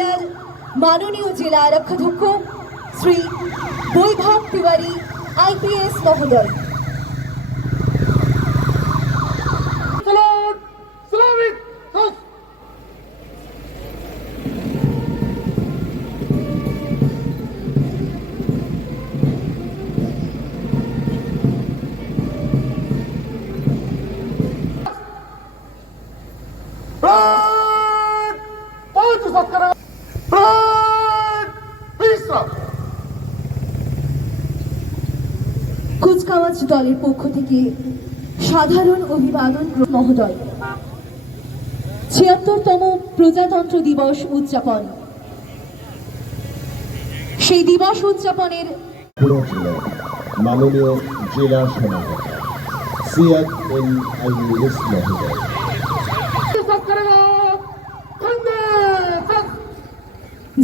জেলার মাননীয় জেলা আরক্ষাধ্যক্ষ শ্রী বৈভব তিওয়ারি আইপিএস মহোদয়। কুচকাওয়াজ দলের পক্ষ থেকে সাধারণ অভিবাদন মহোদয়। ছিয়াত্তরতম প্রজাতন্ত্র দিবস উদযাপন। সেই দিবস উদযাপনের জেলার মাননীয় জেলা সমাহর্তা সিয়াদ এন আইএস মহোদয়।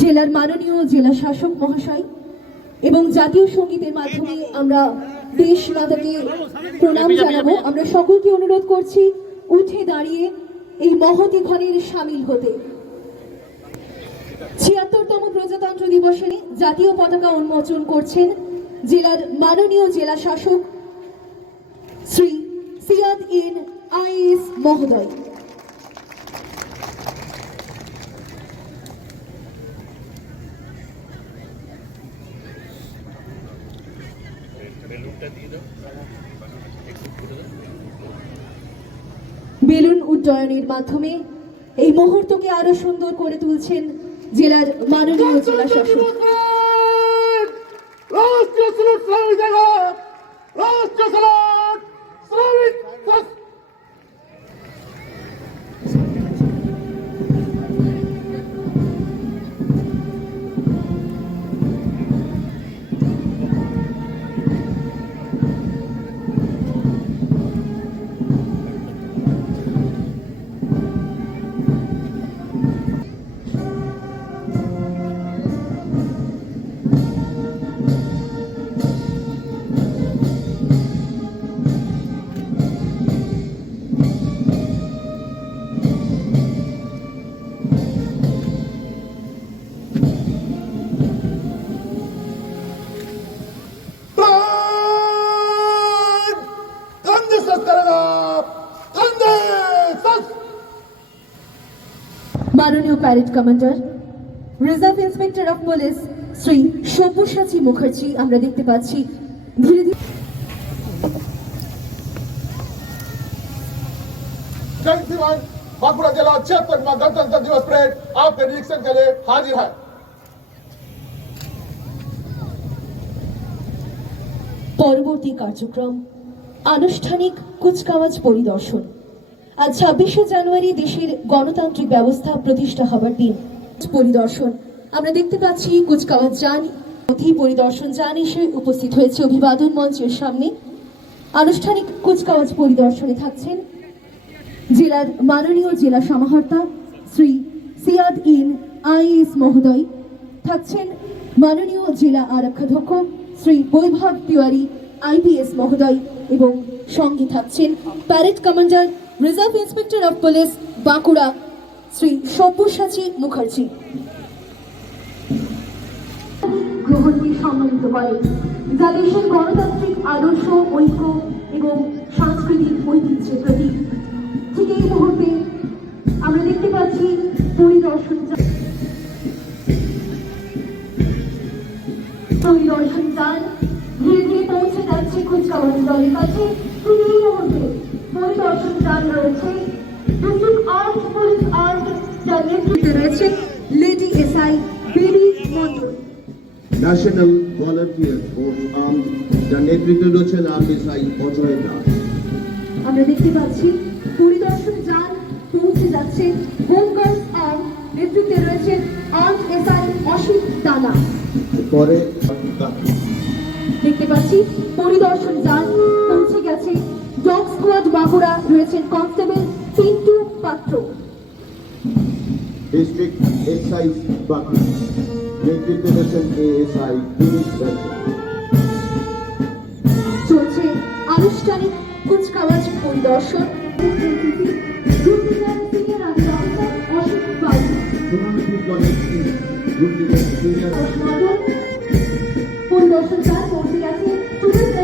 জেলার মাননীয় জেলা শাসক মহাশয় এবং জাতীয় সঙ্গীতের মাধ্যমে আমরা দেশ মাতাকে প্রণাম জানাব। আমরা সকলকে অনুরোধ করছি, উঠে দাঁড়িয়ে এই মহতি ক্ষণের সামিল হতে। ছিয়াত্তরতম প্রজাতন্ত্র দিবসে জাতীয় পতাকা উন্মোচন করছেন জেলার মাননীয় জেলা শাসক শ্রী সিয়াদ ইন আইএস মহোদয়। উড্ডয়নের মাধ্যমে এই মুহূর্তকে আরও সুন্দর করে তুলছেন জেলার মাননীয় জেলা শাসক রাষ্ট্রীয় স্লোট মাননীয় parade commander reserve inspector of police Shri Sabyasachi Mukherjee আমরা দেখতে পাচ্ছি ধীরে ধীরে जय श्रीमान बांकुड़ा जिला छिहत्तरवा गणतंत्र दिवस परेड आपके निरीक्षण के लिए हाजिर है পরবর্তী কার্যক্রম আনুষ্ঠানিক কুচকাওয়াজ পরিদর্শন আজ ছাব্বিশে জানুয়ারি দেশের গণতান্ত্রিক ব্যবস্থা প্রতিষ্ঠা হবার দিন। পরিদর্শন। আমরা দেখতে পাচ্ছি কুচকাওয়াজ যান অতি পরিদর্শন যান এসে উপস্থিত হয়েছে অভিবাদন মঞ্চের সামনে। আনুষ্ঠানিক কুচকাওয়াজ পরিদর্শনে থাকছেন জেলার মাননীয় জেলা সমাহর্তা শ্রী সিয়াদ ইন আইএস মহোদয়, থাকছেন মাননীয় জেলা আরক্ষাধ্যক্ষ শ্রী বৈভব তিওয়ারি আইপিএস মহোদয় এবং সঙ্গে থাকছেন parade commander reserve inspector of police, Bankura, Shri Sabyasachi Mukherjee. গ্রহণকে সম্মানিত করে। যা দেশের গণতান্ত্রিক আদর্শ, ঐক্য এবং সাংস্কৃতিক ঐতিহ্যের প্রতীক। ঠিক এই মুহূর্তে আমরা দেখতে পাচ্ছি রয়েছেন আরবিএসআই অজয় দাস আমরা দেখতে পাচ্ছি পরিদর্শন যান পৌঁছে যাচ্ছে। হোমগার্ডস আর নেতৃত্বে রয়েছেন আর্ট এসআই অসিত দানা। পরে দেখতে পাচ্ছি পরিদর্শন যান পৌঁছে গেছে। ডগ স্কোয়াড বাঁকুড়া রয়েছেন কনস্টেবল পিন্টু পাত্র। ডিস্ট্রিক্ট এক্সাইজ বাকি। নেতৃত্বে রয়েছেন এএসআই দিলীপ দাস পরিদর্শন কাজ গেছে। স্টুডেন্ট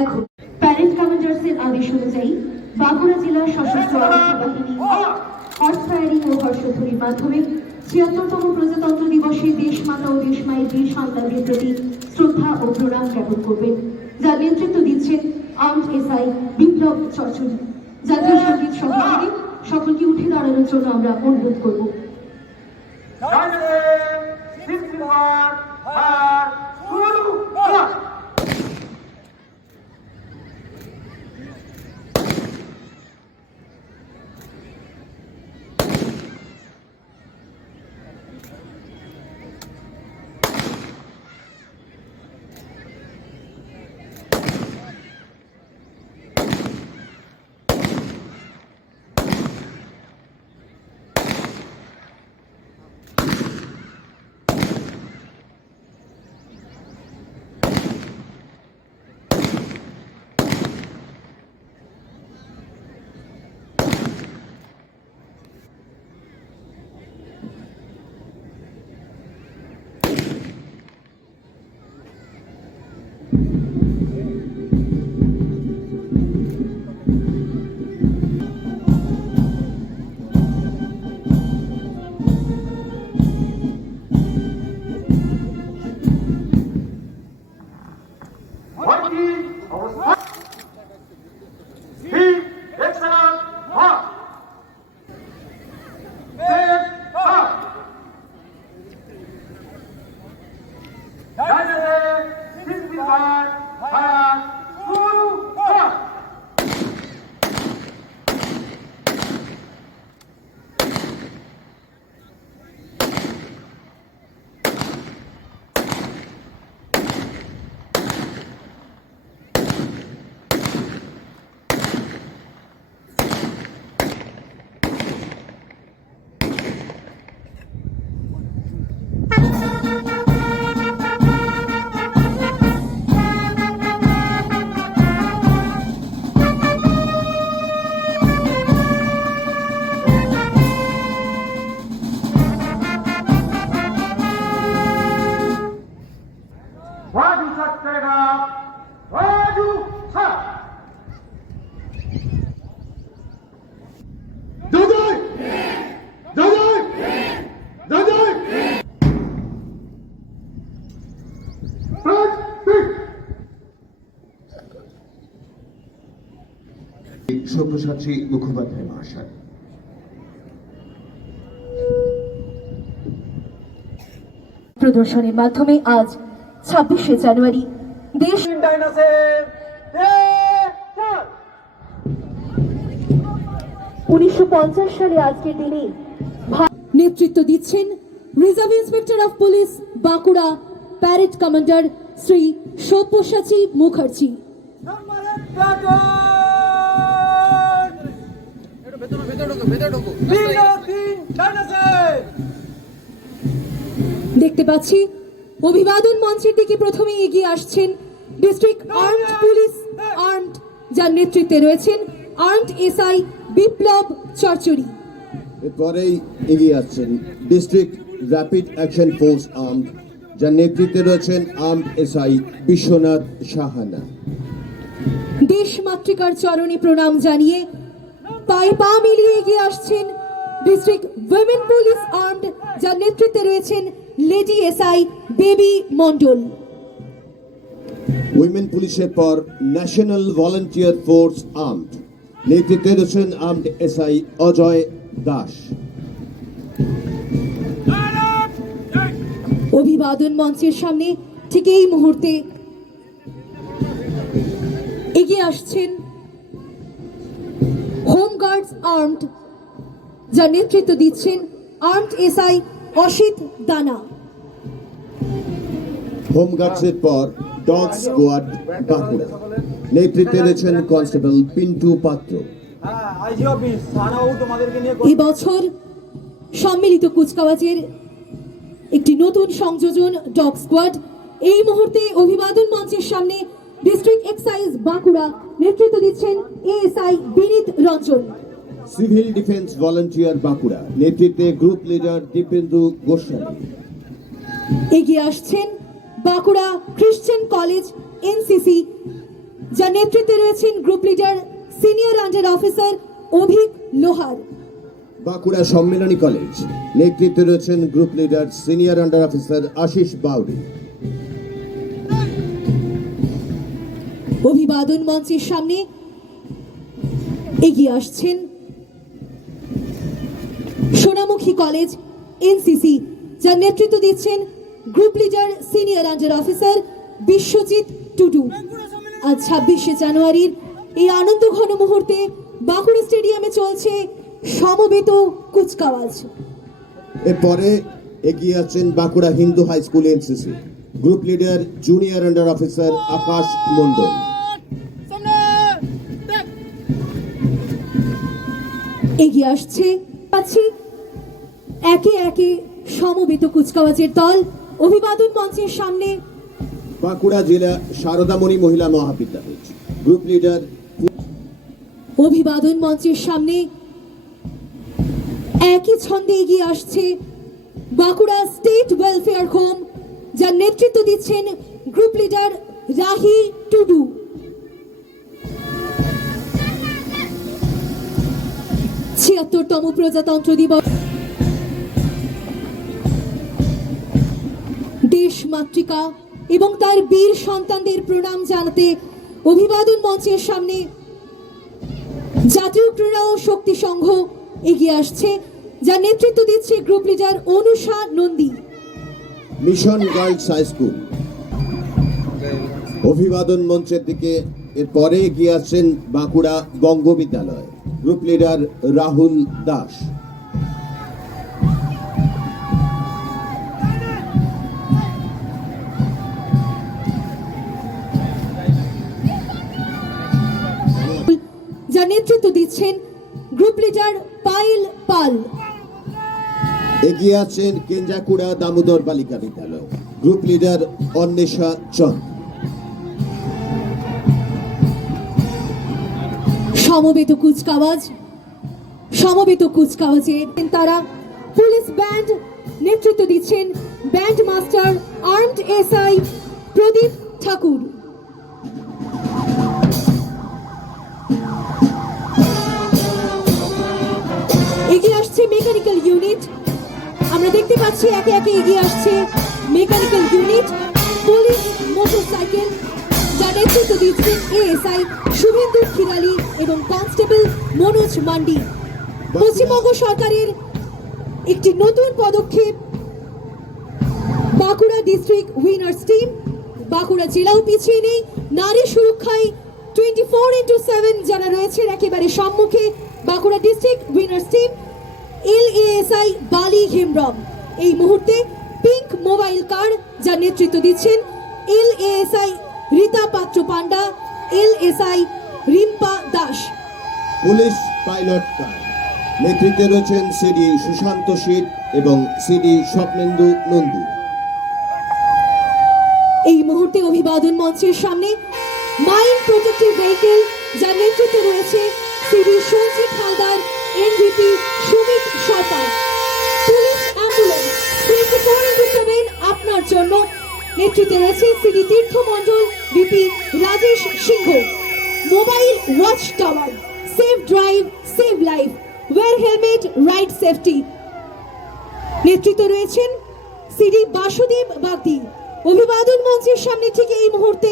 এখন প্যারেন্ট কমান্ডার্সের আদেশ অনুযায়ী বাঁকুড়া জেলার সশস্ত্র বাহিনী হর্স ফায়ারিং ও হর্ষধ্বনির মাধ্যমে ছিয়াত্তরতম প্রজাতন্ত্র দিবসে দেশ মাতা ও দেশ মায়ের বীর সন্তানদের প্রতি শ্রদ্ধা ও প্রণাম জ্ঞাপন করবেন যার নেতৃত্ব দিচ্ছেন আর্মড এসআই বিপ্লব চরচুরি। জাতীয় সংগীত সহযোগে সকলকে উঠে দাঁড়ানোর জন্য আমরা অনুরোধ করব। সব্যসাচী মুখোপাধ্যায় মহাশয়। প্রদর্শনের মাধ্যমে আজ ছাব্বিশে জানুয়ারি দেশ উনিশশো সালে আজকের দিনে নেতৃত্ব দিচ্ছেন reserve inspector of police Bankura parade commander Shri Sabyasachi Mukherjee. দেখতে পাচ্ছি অভিবাদন মঞ্চের দিকে প্রথমে এগিয়ে আসছেন ডিস্ট্রিক্ট আর্মড পুলিশ আর্মড যার নেতৃত্বে রয়েছেন আর্মড এসআই বিপ্লব চরচুরি এরপরেই এগিয়ে আসছেন district rapid action force armed যার নেতৃত্বে রয়েছেন আর্মড এসআই বিশ্বনাথ সাহানা। দেশ মাতৃকার চরণে প্রণাম জানিয়ে পায়ে পা মিলিয়ে এগিয়ে আসছেন ডিস্ট্রিক্ট উইমেন পুলিশ আর্মড যার নেতৃত্বে রয়েছেন lady SI Baby Mondal women পুলিশের পর ন্যাশনাল ভলান্টিয়ার ফোর্স আর্মড নেতৃত্বে রয়েছেন আর্মড এসআই অজয় দাস। অভিবাদন মঞ্চের সামনে ঠিক এই মুহূর্তে এগিয়ে আসছেন হোম গার্ডস আর্মড যার নেতৃত্ব দিচ্ছেন আর্মড এসআই অসিত দানা। হোম গার্ডসের পর ডগ স্কোয়াড বাঁকুড়া। নেতৃত্বে রয়েছেন কনস্টেবল পিন্টু পাত্র। হ্যাঁ আইজি অফিস থানাবাবু তোমাদেরকে নিয়ে এই বছর সম্মিলিত কুচকাওয়াজের একটি নতুন সংযোজন ডগ স্কোয়াড। এই মুহূর্তে অভিবাদন মঞ্চের সামনে ডিস্ট্রিক্ট এক্সাইজ বাঁকুড়া নেতৃত্ব দিচ্ছেন ASI Binit Ranjan civil defence volunteer Bankura নেতৃত্বে গ্রুপ লিডার দীপেন্দু গোস্বামী এগিয়ে আসছেন বাঁকুড়া খ্রিশ্চান কলেজ এনসিসি যার নেতৃত্বে রয়েছেন group leader senior under officer Abhik Lohar. Bankura Sammilani college নেতৃত্বে রয়েছেন group leader senior under officer Ashis Bauri অভিবাদন মঞ্চের সামনে এগিয়ে আসছেন সোনামুখী কলেজ, এনসিসি, যার নেতৃত্ব দিচ্ছেন group leader, senior under officer Biswajit Tudu. আজ ছাব্বিশে জানুয়ারির এই আনন্দ ঘন মুহূর্তে বাঁকুড়া স্টেডিয়ামে চলছে সমবেত কুচকাওয়াজ। এরপরে এগিয়ে আছেন Bankura Hindu high school, NCC. Group leader, junior under officer Akash Mondal এগিয়ে আসছে পাচ্ছি। একে একে সমবেত কুচকাওয়াজের দল অভিবাদন মঞ্চের সামনে। বাঁকুড়া জেলা শারদামণি মহিলা মহাবিদ্যালয় গ্রুপ লিডার অভিবাদন মঞ্চের সামনে। একই ছন্দে এগিয়ে আসছে বাঁকুড়া স্টেট ওয়েলফেয়ার হোম যার নেতৃত্ব দিচ্ছেন গ্রুপ লিডার রাহি টুডু। ছিয়াত্তরতম প্রজাতন্ত্র দিবস। দেশ মাতৃকা এবং তার বীর সন্তানদের প্রণাম জানাতে অভিবাদন মঞ্চের সামনে জাতীয় ক্রীড়া ও শক্তি সংঘ এগিয়ে আসছে, যার নেতৃত্ব দিচ্ছে group leader Anusha Nandi. Mission girls high school. অভিবাদন মঞ্চের দিকে এরপরে এগিয়ে আসছেন বাঁকুড়া বঙ্গ বিদ্যালয়। Group leader Rahul Das. যার নেতৃত্ব দিচ্ছেন গ্রুপ লিডার পায়েল পাল। এগিয়ে আছেন কেঞ্জাকুড়া দামোদর বালিকা বিদ্যালয়। Group leader Anwesha Chanda. সমবেত কুচকাওয়াজ, সমবেত কুচকাওয়াজে তারা পুলিশ ব্যান্ড নেতৃত্ব দিচ্ছেন band master armed SI Pradip Thakur. এগিয়ে আসছে মেকানিক্যাল ইউনিট। আমরা দেখতে পাচ্ছি একে একে এগিয়ে আসছে মেকানিক্যাল ইউনিট, পুলিশ মোটরসাইকেল। নেতৃত্ব দিচ্ছেন এএসআই শুভেন্দু খিরালি এবং কনস্টেবল মনোজ মান্ডি। পশ্চিমবঙ্গ সরকারের একটি নতুন পদক্ষেপ Bankura district winners team Bankura জেলাও পিছিয়ে নেই নারী সুরক্ষায় টোয়েন্টি ফোর ইন্টু সেভেন যারা রয়েছেন একেবারে সম্মুখে Bankura district winners team L ASI Bali Hembram. এই মুহূর্তে পিঙ্ক মোবাইল কার যার নেতৃত্ব দিচ্ছেন L ASI Rita Patra Panda L S I Rimpa Das. Police pilot car নেতৃত্বে রয়েছেন সিডি সুশান্ত শীত এবং সিডি স্বপ্নেন্দু নন্দী। এই মুহূর্তে অভিবাদন মঞ্চের সামনে মাইন প্রোটেক্টিভ ভেহিকেল যার নেতৃত্বে রয়েছে CD Sanjit Haldar NVP Sumit Sarkar. Police ambulance twenty four into seven আপনার জন্য। নেতৃত্বে রয়েছে CD Tirtha Mondal VP Rajesh Singh. Mobile watch tower save drive save life wear helmet, ride safety. নেতৃত্ব রয়েছেন CD Basudeb Bagdi. অভিবাদন মঞ্চের সামনে ঠিক এই মুহূর্তে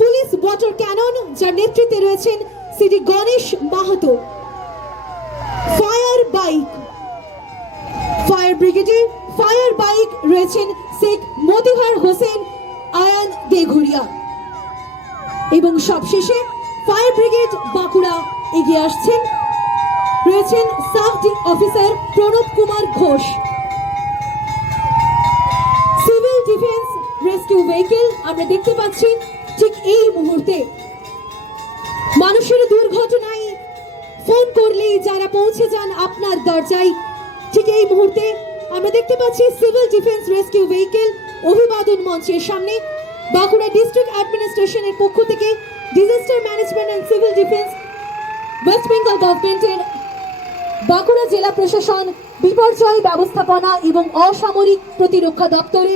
পুলিশ ওয়াটার ক্যানন, যার নেতৃত্বে রয়েছেন CD Ganesh Mahato. Fire bike. Fire ব্রিগেডের ফায়ার বাইক রয়েছেন শেখ মতিহার হোসেন, আয়ান দেঘুরিয়া। এবং সবশেষে ফায়ার ব্রিগেড বাঁকুড়া এগিয়ে আসছেন। রয়েছেন sub officer Pranab Kumar Ghosh. Civil defence rescue vehicle আমরা দেখতে পাচ্ছি ঠিক এই মুহূর্তে। মানুষের দুর্ঘটনায় ফোন করলেই যারা পৌঁছে যান আপনার দরজায়, ঠিক এই মুহূর্তে আমরা দেখতে পাচ্ছি সিভিল ডিফেন্স রেস্কিউ ভেহিকেল অভিবাদন মঞ্চের সামনে। বাঁকুড়া ডিস্ট্রিক্ট অ্যাডমিনিস্ট্রেশনের পক্ষ থেকে disaster management and civil defence West Bengal গভর্নমেন্টের বাঁকুড়া জেলা প্রশাসন বিপর্যয় ব্যবস্থাপনা এবং অসামরিক প্রতিরক্ষা দপ্তরে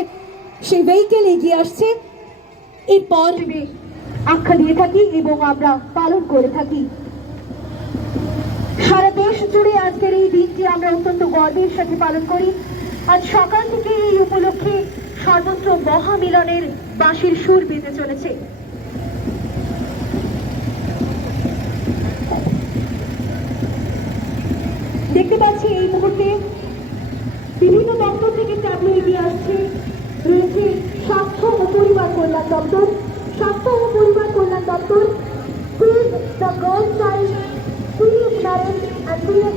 সেই ভেহিকেল এগিয়ে আসছে। এরপর আখ্যা দিয়ে থাকি এবং আমরা পালন করে থাকি। সারা দেশ জুড়ে আজকের এই দিনটি আমরা অত্যন্ত গর্বের সাথে পালন করি। আজ সকাল থেকে এই উপলক্ষে সর্বত্র মহামিলনের বাঁশির সুর বেজে চলেছে। দেখতে পাচ্ছি এই মুহূর্তে বিভিন্ন দপ্তর থেকে ট্যাবলো এগিয়ে আসছে। রয়েছে স্বাস্থ্য ও পরিবার কল্যাণ দপ্তর। স্বাস্থ্য ও পরিবার কল্যাণ দপ্তর the girls child marriage and serious